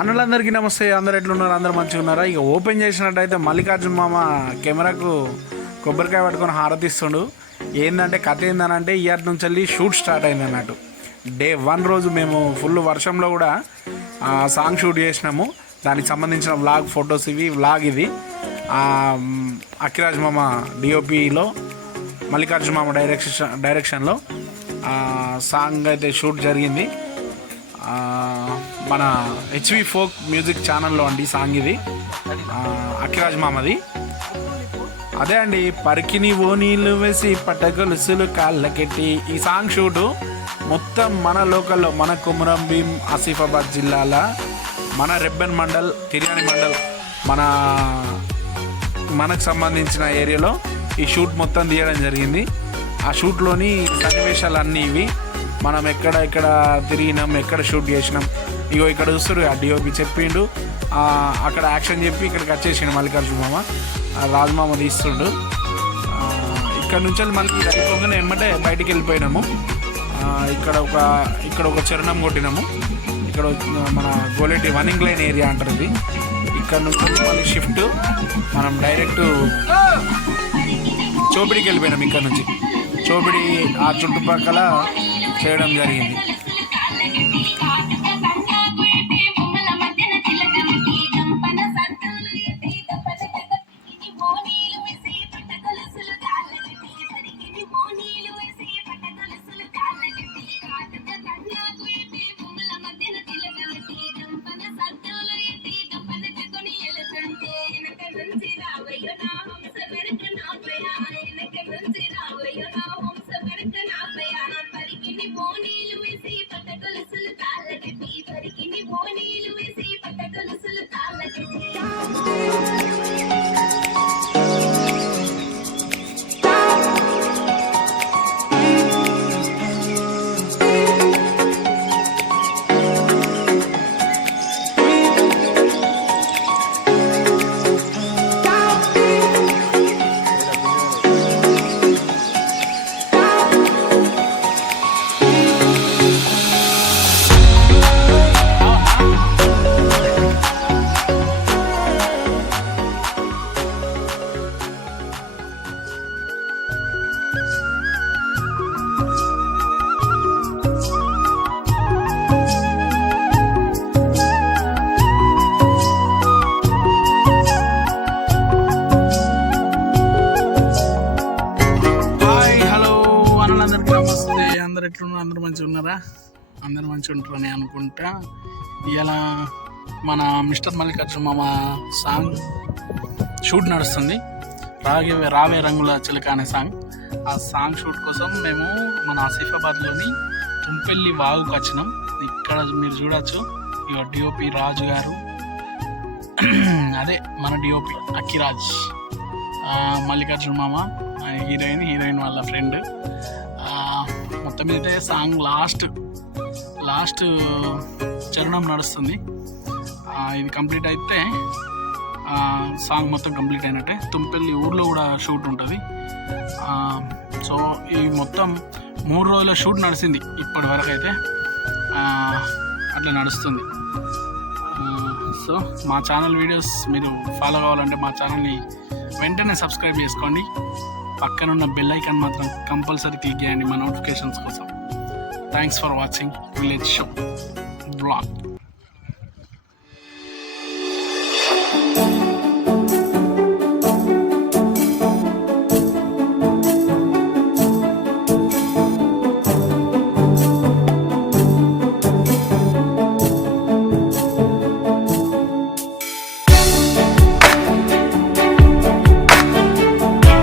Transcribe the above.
అన్నలందరికీ నమస్తే. అందరు ఎట్లున్నారు? అందరు మంచిగా ఉన్నారా? ఇక ఓపెన్ చేసినట్టయితే మల్లికార్జున మామ కెమెరాకు కొబ్బరికాయ పట్టుకొని హారతిస్తుండు. ఏంటంటే కథ ఏందనంటే ఇయర్ నుంచి వెళ్ళి షూట్ స్టార్ట్ అయింది అన్నట్టు. డే 1 రోజు మేము ఫుల్ వర్షంలో కూడా సాంగ్ షూట్ చేసినాము. దానికి సంబంధించిన వ్లాగ్ ఫొటోస్ ఇవి, వ్లాగ్ ఇది. అఖిరాజ్ మామ డిఓపిలో మల్లికార్జున మామ డైరెక్షన్లో సాంగ్ అయితే షూట్ జరిగింది. మన హెచ్వి ఫోక్ మ్యూజిక్ ఛానల్లో అండి సాంగ్ ఇది. అఖిరాజ్ మామది అదే అండి. పరికిని ఓ నీళ్ళు వేసి పట్టగొలుసులు కాళ్ళకెట్టి ఈ సాంగ్ షూటు మొత్తం మన లోకల్లో, మన కొమురం భీం ఆసిఫాబాద్ జిల్లాల మన రెబ్బెన్ మండల్, తిర్యాని మండల్, మనకు సంబంధించిన ఏరియాలో ఈ షూట్ మొత్తం తీయడం జరిగింది. ఆ షూట్లోని సన్నివేశాలు అన్నీ ఇవి. మనం ఎక్కడ తిరిగినాం, ఎక్కడ షూట్ చేసినాం. ఇగో ఇక్కడ చూస్తారు, ఆ డిఓపి చెప్పిండు, అక్కడ యాక్షన్ చెప్పి ఇక్కడికి వచ్చేసిండు మల్లికార్జున మామ. రాజమామ తీస్తుండు. ఇక్కడ నుంచి మళ్ళీ అయిపోగానే ఎమ్మటే బయటికి వెళ్ళిపోయినాము. ఇక్కడ ఒక చరణం కొట్టినాము. ఇక్కడ మన గోలెటి రన్నింగ్ లైన్ ఏరియా అంటారు ఇది. ఇక్కడ నుంచి మళ్ళీ షిఫ్ట్ మనం డైరెక్ట్ చోపిడికి వెళ్ళిపోయినాం. ఇక్కడ నుంచి చోపిడి ఆ చుట్టుపక్కల చేయడం జరిగింది. అందరూ మంచిగా ఉన్నారా? అందరూ మంచిగా ఉంటారని అనుకుంటా. ఇలా మన మిస్టర్ మల్లికార్జున మామ సాంగ్ షూట్ నడుస్తుంది. రావే రంగుల చిలక అనే సాంగ్. ఆ సాంగ్ షూట్ కోసం మేము మన ఆసిఫాబాద్లోని తుంపెల్లి వాగుకు వచ్చినాం. ఇక్కడ మీరు చూడవచ్చు, ఇక డిఓపి రాజు గారు, అదే మన డిఓపి అఖిరాజ్, మల్లికార్జున మామ, హీరోయిన్ వాళ్ళ ఫ్రెండ్. మొత్తం మీద సాంగ్ లాస్ట్ చరణం నడుస్తుంది. ఇది కంప్లీట్ అయితే సాంగ్ మొత్తం కంప్లీట్ అయినట్టే. తుంపెల్లి ఊర్లో కూడా షూట్ ఉంటుంది. సో ఈ మొత్తం 3 రోజుల షూట్ నడిచింది ఇప్పటి వరకు అయితే. అట్లా నడుస్తుంది. సో మా ఛానల్ వీడియోస్ మీరు ఫాలో కావాలంటే మా ఛానల్ని వెంటనే సబ్స్క్రైబ్ చేసుకోండి. పక్కనున్న బెల్ ఐకాన్ మాత్రం కంపల్సరీ క్లిక్ చేయండి మా నోటిఫికేషన్స్ కోసం. Thanks for watching village show blog.